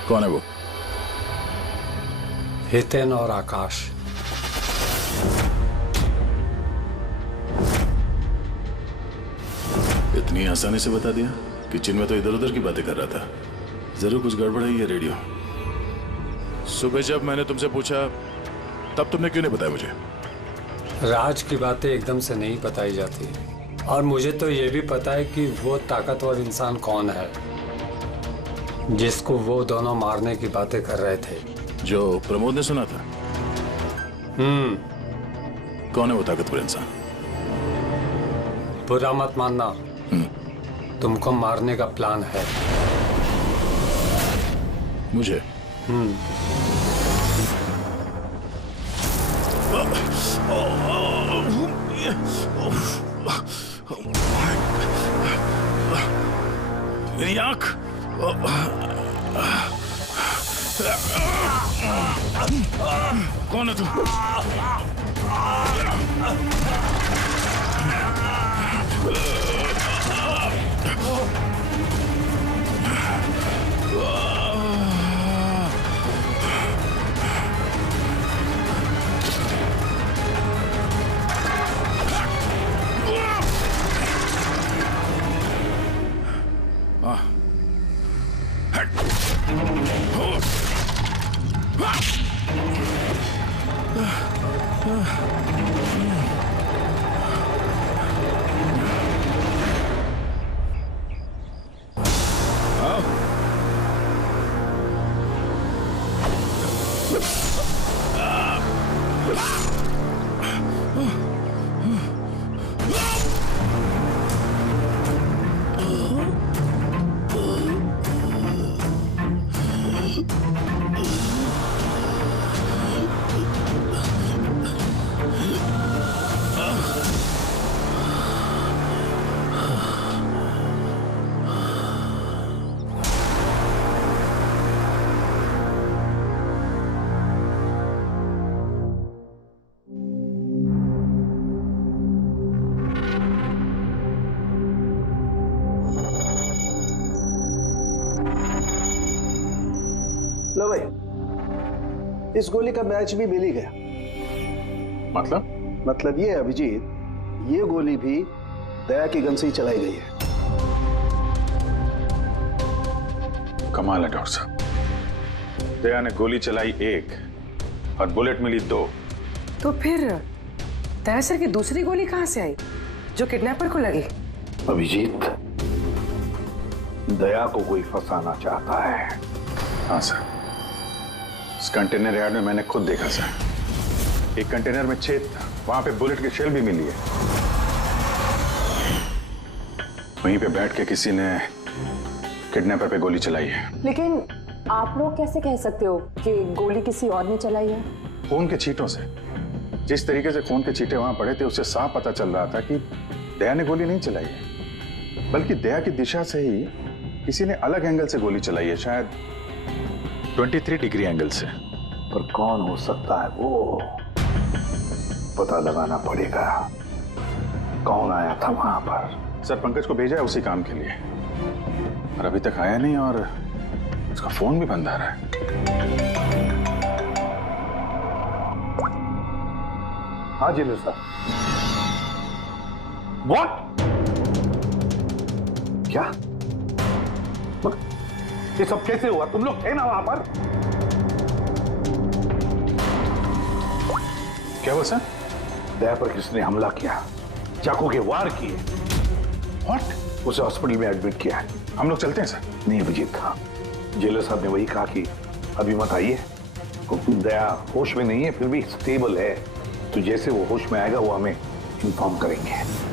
कौन है वो? हितेन और आकाश। इतनी आसानी से बता दिया कि चिन्मय तो इधर उधर की बातें कर रहा था। जरूर कुछ गड़बड़ है ये रेडियो। सुबह जब मैंने तुमसे पूछा तब तुमने क्यों नहीं बताया मुझे? राज की बातें एकदम से नहीं बताई जाती, और मुझे तो ये भी पता है कि वो ताकतवर इंसान कौन है जिसको वो दोनों मारने की बातें कर रहे थे। जो प्रमोद ने सुना था? कौन है वो ताकतवर इंसान? बुरा मत मानना, तुमको मारने का प्लान है। मुझे? मेरी आंख। कौन है तू? लो भाई, इस गोली का मैच भी मिल ही गया। मतलब ये अभिजीत, ये गोली भी दया की गन से ही चलाई गई है। कमाल है डॉक्टर साहब, दया ने गोली चलाई 1 और बुलेट मिली 2। तो फिर दया सर की दूसरी गोली कहां से आई जो किडनैपर को लगी? अभिजीत, दया को कोई फंसाना चाहता है। हाँ सर, इस कंटेनर यार्ड में मैंने खुद देखा सर। एक कंटेनर में छेद था, वहां पे बुलेट की शेल भी मिली है। वहीं पे बैठ के किसी ने किडनैपर पे गोली चलाई है। लेकिन आप लोग कैसे कह सकते हो कि गोली किसी और ने चलाई है? खून के छींटों से, जिस तरीके से खून के छींटे वहां पड़े थे उससे साफ पता चल रहा था कि दया ने गोली नहीं चलाई है, बल्कि दया की दिशा से ही किसी ने अलग एंगल से गोली चलाई है, शायद 23 डिग्री एंगल से। पर कौन हो सकता है वो, पता लगाना पड़ेगा। कौन आया था वहां पर? सर, पंकज को भेजा है उसी काम के लिए, और अभी तक आया नहीं, और उसका फोन भी बंद आ रहा है। हाँ जी सर। What? क्या? ये सब कैसे हुआ? तुम लोग थे ना वहां पर? क्या हुआ सर? दया पर किसने हमला किया, चाकू के वार किए। What? उसे हॉस्पिटल में एडमिट किया है। हम लोग चलते हैं सर। नहीं अभिजीत, हाँ, जेलर साहब ने वही कहा कि अभी मत आइए। दया होश में नहीं है, फिर भी स्टेबल है, तो जैसे वो होश में आएगा वो हमें इन्फॉर्म करेंगे।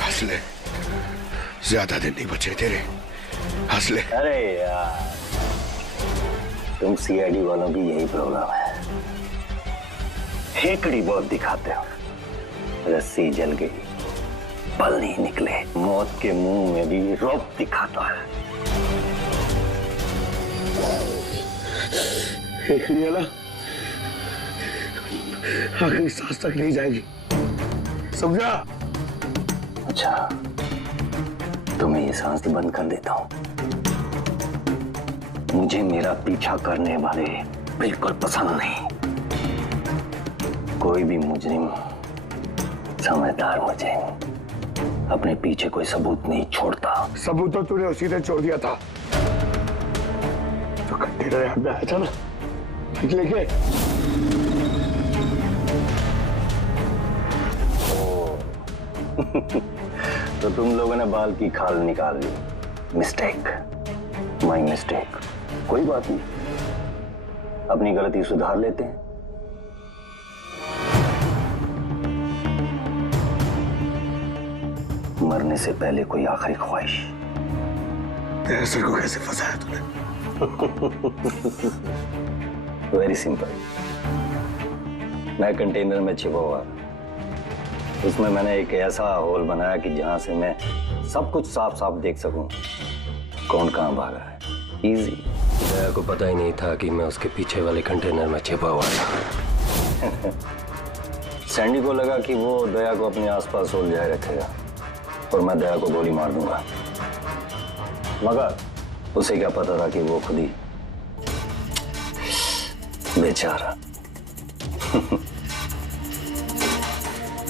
हंस ले, ज्यादा दिन नहीं बचे तेरे, हंस ले। अरे यार, तुम सीआईडी वालों की यही प्रॉब्लम है, हेकड़ी बहुत दिखाते हो। रस्सी जल गई, पल नहीं निकले, मौत के मुंह में भी रौब दिखाता है। हेकड़ी वाला आखिरी सांस तक नहीं जाएगी, समझा? अच्छा, तो मैं ये सांस बंद कर देता हूं। मुझे मेरा पीछा करने वाले बिल्कुल पसंद नहीं। कोई भी मुजरिम, समझदार मुजरिम अपने पीछे कोई सबूत नहीं छोड़ता। सबूत तो तूने उसी ने छोड़ दिया था जो कंटेनर यहाँ पे आया था ना, लेके। तो तुम लोगों ने बाल की खाल निकाल ली। Mistake, my mistake. कोई बात नहीं, अपनी गलती सुधार लेते हैं। मरने से पहले कोई आखिरी ख्वाहिश। तेरे सर को कैसे फंसाया तूने? Very simple. मैं कंटेनर में छिपा हुआ, उसमें मैंने एक ऐसा होल बनाया कि जहां से मैं सब कुछ साफ साफ देख सकूं, कौन कहां भागा है। इजी। दया को पता ही नहीं था कि मैं उसके पीछे वाले कंटेनर में छिपा हुआ था। सैंडी को लगा कि वो दया को अपने आसपास उलझाए रखेगा और मैं दया को गोली मार दूंगा, मगर उसे क्या पता था कि वो खुद ही बेचारा।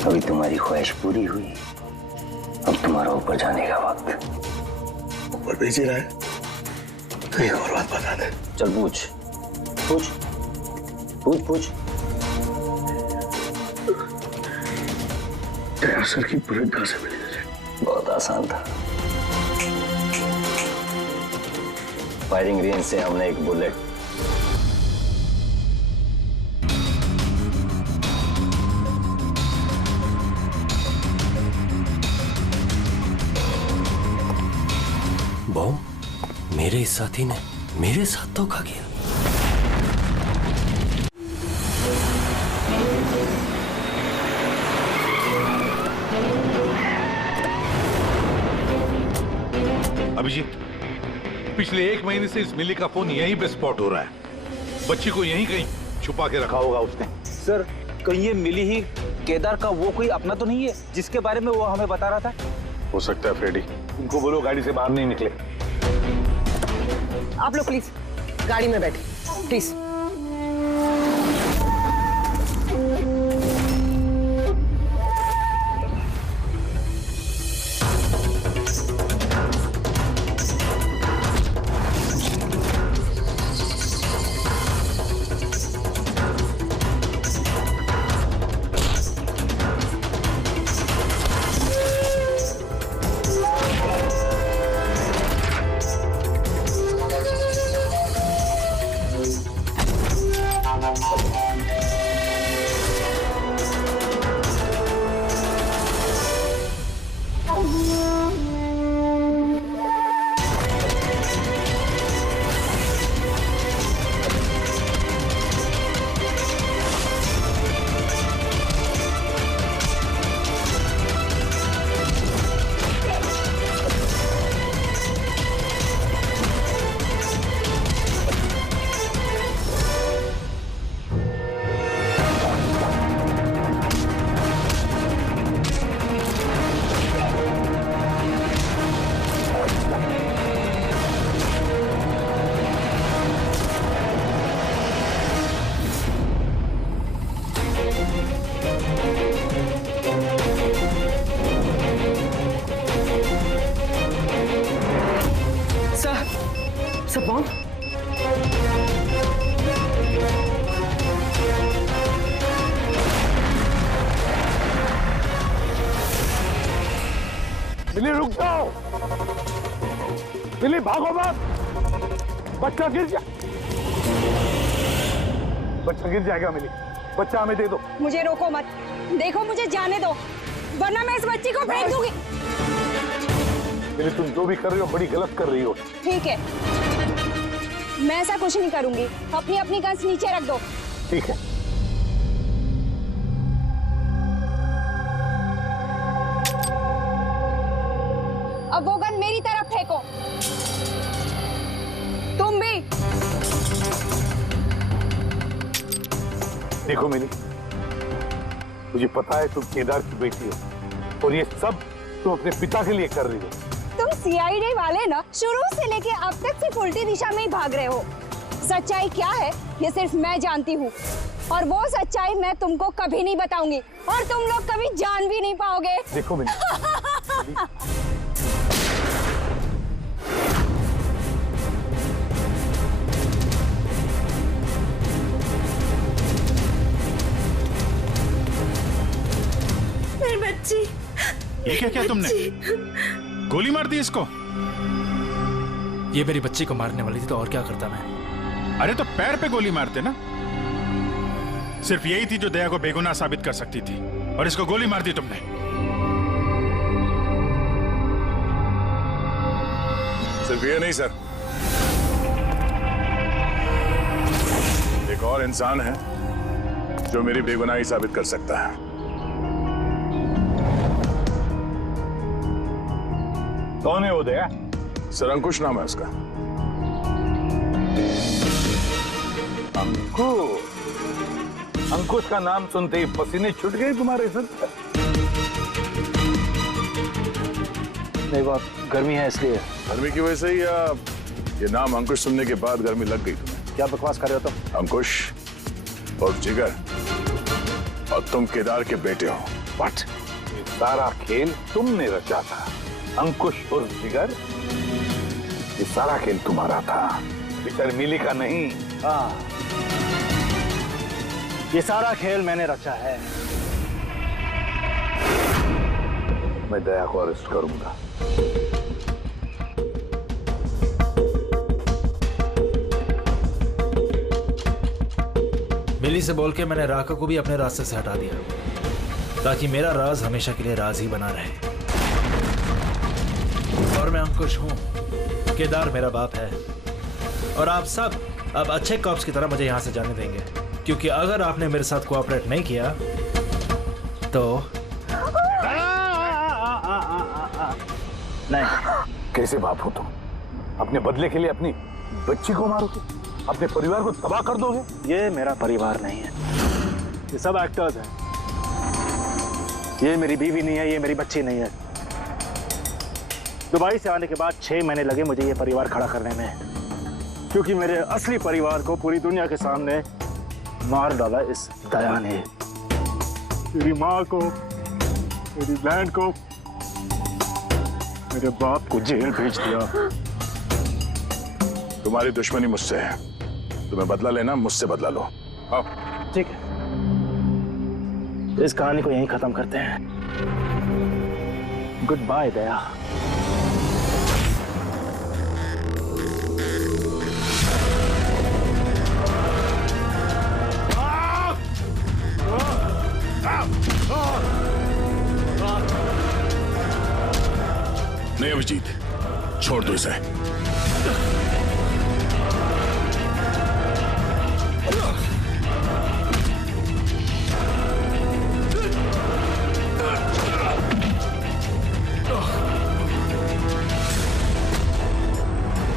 अभी तुम्हारी ख्वाहिश पूरी हुई, अब तुम्हारा ऊपर जाने का वक्त। ऊपर भेज रहा है तो एक और बात बता दे। चल पूछ पूछ पूछ पूछ। दया सर की बुलेट कहां से मिली तुझे? बहुत आसान था। फायरिंग रेंज से हमने एक बुलेट बॉम मेरे इस साथी ने मेरे साथ धोखा किया। अभिजीत, पिछले 1 महीने से इस मिली का फोन यहीं पे स्पॉट हो रहा है। बच्ची को यहीं कहीं छुपा के रखा होगा उसने। सर, कहीं ये मिली ही केदार का वो कोई अपना तो नहीं है जिसके बारे में वो हमें बता रहा था? हो सकता है फ्रेडी। उनको बोलो गाड़ी से बाहर नहीं निकले। आप लोग प्लीज गाड़ी में बैठे, प्लीज। सब बॉम्ब? मिली रुक जाओ, मिली भागो मत, बच्चा गिर जा। बच्चा गिर जाएगा मिली, बच्चा हमें दे दो। मुझे रोको मत, देखो मुझे जाने दो, वरना मैं इस बच्ची को फेंक दूंगी। मिली तुम जो भी कर रही हो बड़ी गलत कर रही हो। ठीक है, मैं ऐसा कुछ नहीं करूंगी। अपनी अपनी गन्स नीचे रख दो। ठीक है। अब वो गन मेरी तरफ फेंको। तुम भी। देखो मिली, मुझे पता है तुम केदार की बेटी हो और ये सब तुम अपने पिता के लिए कर रही हो। तुम सीआईडी वाले ना शुरू से लेके अब तक सिर्फ उल्टी दिशा में ही भाग रहे हो। सच्चाई क्या है ये सिर्फ मैं जानती हूँ, और वो सच्चाई मैं तुमको कभी नहीं बताऊंगी, और तुम लोग कभी जान भी नहीं पाओगे। देखो मिली, मेरी बच्ची। ये क्या किया तुमने? गोली मार दी इसको? ये मेरी बच्ची को मारने वाली थी तो और क्या करता मैं? अरे तो पैर पे गोली मारते ना। सिर्फ यही थी जो दया को बेगुनाह साबित कर सकती थी, और इसको गोली मार दी तुमने। सिर्फ ये नहीं सर, एक और इंसान है जो मेरी बेगुनाही साबित कर सकता है। कौन है वो दया? सर अंकुश नाम है उसका। अंकुश का नाम सुनते ही पसीने छूट गए तुम्हारे सर? नहीं, बात गर्मी है इसलिए। गर्मी की वजह से ही या ये नाम अंकुश सुनने के बाद गर्मी लग गई तुम्हें? क्या बकवास कर रहे हो तुम? अंकुश और जिगर, और तुम केदार के बेटे हो। व्हाट? ये सारा खेल तुमने रचा था अंकुश और जिगर? ये सारा खेल तुम्हारा था, बेचारी मिली का नहीं। हाँ, ये सारा खेल मैंने रचा है। मैं दया को अरेस्ट करूंगा। मिली से बोल के मैंने राका को भी अपने रास्ते से हटा दिया, ताकि मेरा राज हमेशा के लिए राज ही बना रहे। और मैं अंकुश हूँ, केदार मेरा बाप है, और आप सब अब अच्छे कॉप्स की तरह मुझे यहाँ से जाने देंगे, क्योंकि अगर आपने मेरे साथ कोऑपरेट नहीं किया तो नहीं। कैसे बाप हो तुम? अपने बदले के लिए अपनी बच्ची को मारोगे, अपने परिवार को तबाह कर दोगे? ये मेरा परिवार नहीं है, ये सब एक्टर्स हैं। ये मेरी बीवी नहीं है, ये मेरी बच्ची नहीं है। दुबई से आने के बाद 6 महीने लगे मुझे ये परिवार खड़ा करने में, क्योंकि मेरे असली परिवार को पूरी दुनिया के सामने मार डाला इस दया ने। मेरी माँ को, मेरी बहन को, मेरे बाप को जेल भेज दिया। तुम्हारी दुश्मनी मुझसे है, तुम्हें बदला लेना, मुझसे बदला लो। आओ। ठीक है, इस कहानी को यहीं खत्म करते हैं। गुड बाय दया। नहीं अभिजीत, छोड़ दो इसे।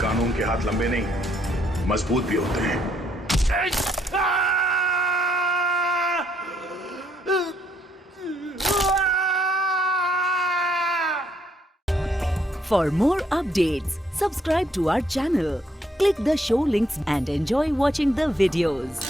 कानून के हाथ लंबे नहीं, मजबूत भी होते हैं। For more updates, subscribe to our channel, click the show links and enjoy watching the videos.